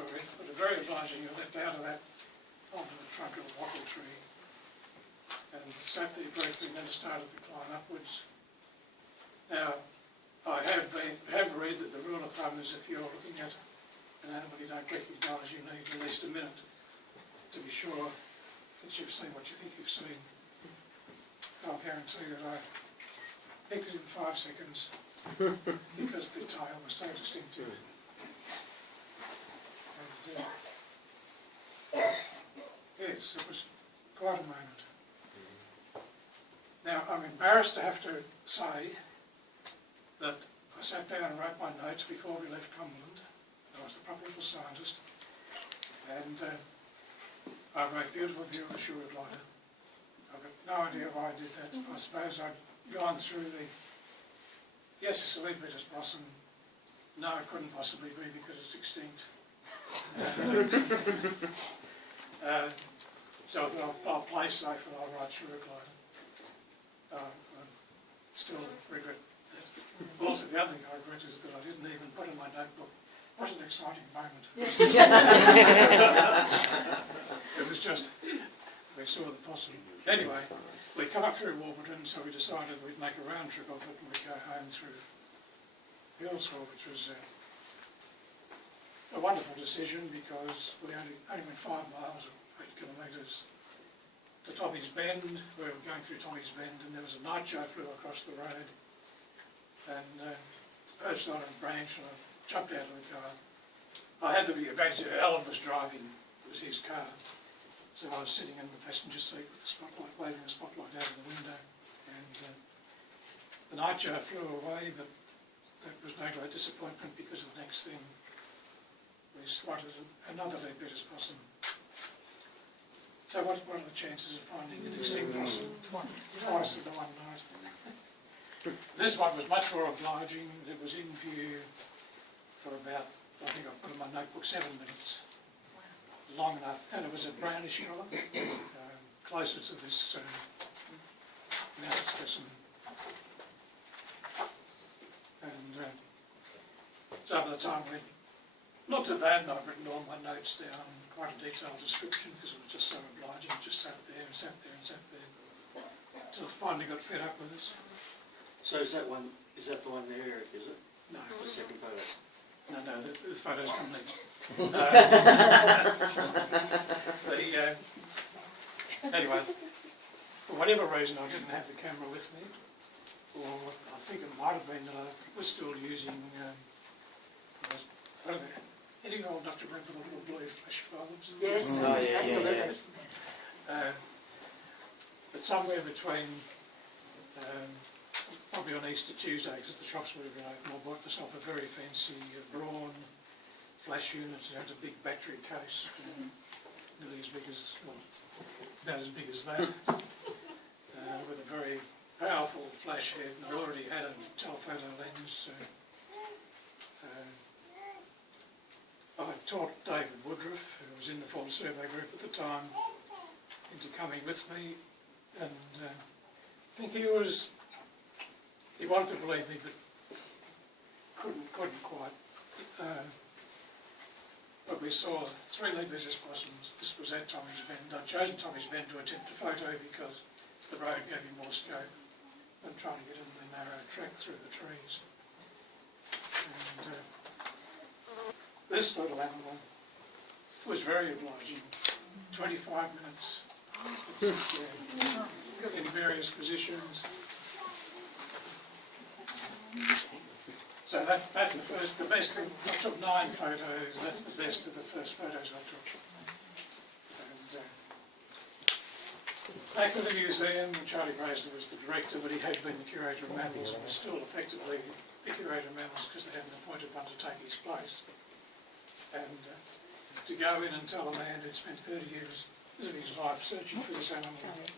over with, but a very obliging you leapt out of that onto the trunk of a wattle tree and sat there briefly and then started to climb upwards. Now, I have read that the rule of thumb is if you're looking at an animal you don't recognise, you need at least a minute to be sure that you've seen what you think you've seen. I'll guarantee that I picked it in 5 seconds because the tail was so distinctive. And, yes, it was quite a moment. Now, I'm embarrassed to have to say that I sat down and wrote my notes before we left Cumberland. I was the proper little scientist. And I wrote a beautiful view of the shore glider. I've got no idea why I did that. I suppose I'd gone through the, yes, it's a Leadbeaters Possum. No, it couldn't possibly be because it's extinct. So I thought I'll play safe and I'll write shore glider. I still regret that. Also, the other thing I regret is that I didn't even put in my notebook. What an exciting moment. Yes. It was just, we saw the possum. Anyway, we come up through Warburton, so we decided we'd make a round trip of it and we'd go home through Hillsville, which was a wonderful decision because we only went 5 miles or 8 kilometres to Tommy's Bend. We were going through Tommy's Bend and there was a nightjar flew across the road and perched on a branch and I jumped out of the car. I had the advantage that Alan was driving, it was his car. So I was sitting in the passenger seat with the spotlight, waving the spotlight out of the window. And the nightjar flew away, but that was no great disappointment because the next thing we spotted another Leadbeaters Possum. So what are the chances of finding an extinct possum? Twice in the one night. This one was much more obliging. It was in view for about, I think I put in my notebook, 7 minutes. Long enough, and it was a brownish colour, closer to this mounted specimen. And so by the time we looked at that, and I've written all my notes down, quite a detailed description because it was just so obliging. Just sat there and sat there and sat there until I finally got fed up with us. So is that one? Is that the one there, Eric? Is it? No. The second photo. No, the photos from Leeds. Anyway, for whatever reason I didn't have the camera with me, or I think it might have been that I was still using, any old enough to remember the little blue flash bulbs? Yes, Oh, yeah, absolutely. But somewhere between, probably on Easter Tuesday, because the shops would have been open, I bought myself a very fancy Braun flash unit. It had a big battery case, nearly as big as, well, about as big as that, with a very powerful flash head, and I already had a telephoto lens. So, I taught David Woodruff, who was in the Fall Survey group at the time, into coming with me, and I think he wanted to believe me, but couldn't quite. But we saw 3 Leadbeaters Possums. This was at Tommy's Bend. I'd chosen Tommy's Bend to attempt a photo because the road gave me more scope than trying to get in the narrow track through the trees. And this little animal was very obliging. 25 minutes in various positions. So that's the best thing. I took 9 photos, that's the best of the first photos I took. And, back to the museum, Charlie Brazier was the director, but he had been the curator of mammals and was still effectively the curator of mammals because they hadn't appointed one to take his place. And to go in and tell a man who'd spent 30 years of his life searching for this animal that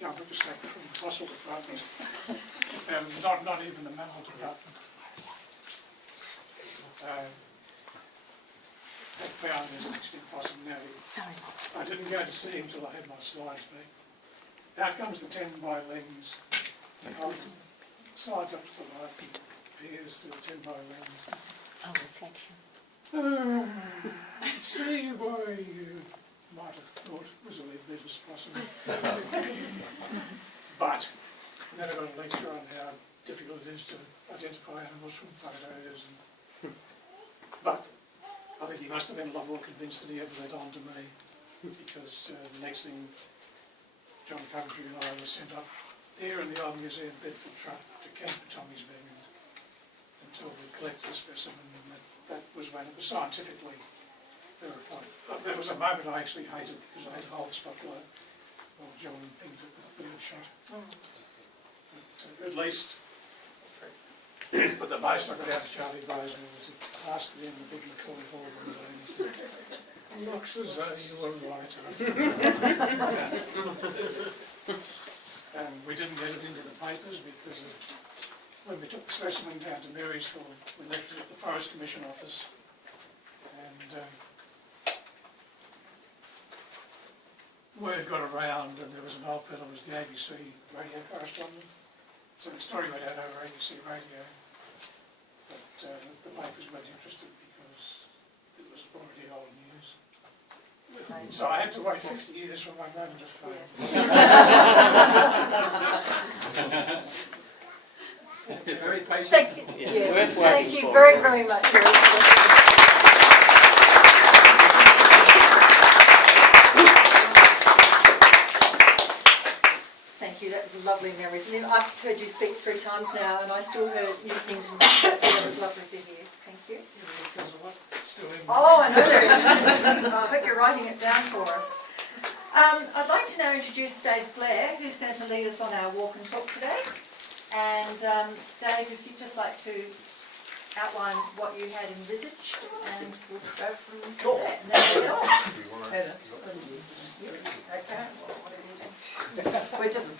young British from the fossil department, and not even the mammal department, had found this extinct possum. Now, I didn't go to see him until I had my slides back. Out comes the 10-by lens. Slides up to the light, peers through the 10-by lens. Oh, reflection. See why you might have thought it was a Leadbeaters Possum. But then I got a lecture on how difficult it is to identify animals from photos. But I think he must have been a lot more convinced than he ever let on to me, because the next thing, John Coventry and I were sent up there in the Old Museum Bedford truck to camp at Tommy's Bend until we collected a specimen, and that was when it was scientifically verified. But there was a moment I actually hated because I had to hold the spotlight while John pinged it with a bird shot. But at least, but the most I got out of Charlie Bozeman was to ask him the big McCoy Hall one day, and he said, "Looks as though you were right." And we didn't get it into the papers because when we took the specimen down to Marysville, we left it at the Forest Commission office, and word got around, and there was an old fellow who was the ABC radio correspondent, so the story went out over ABC radio, but the papers weren't interested because it was already old news. So I had to wait 50 years for my moment of fame. Yes. Very patient. Thank you. Yeah, Thank you very, very much. Thank you, that was lovely memories. And I've heard you speak 3 times now, and I still heard new things, and so that was lovely to hear. Thank you. Oh, I know there is. I hope you're writing it down for us. I'd like to now introduce Dave Blair, who's going to lead us on our walk and talk today. And Dave, if you'd just like to outline what you had envisaged, and we'll go from there. And then we'll go on. Okay. We're just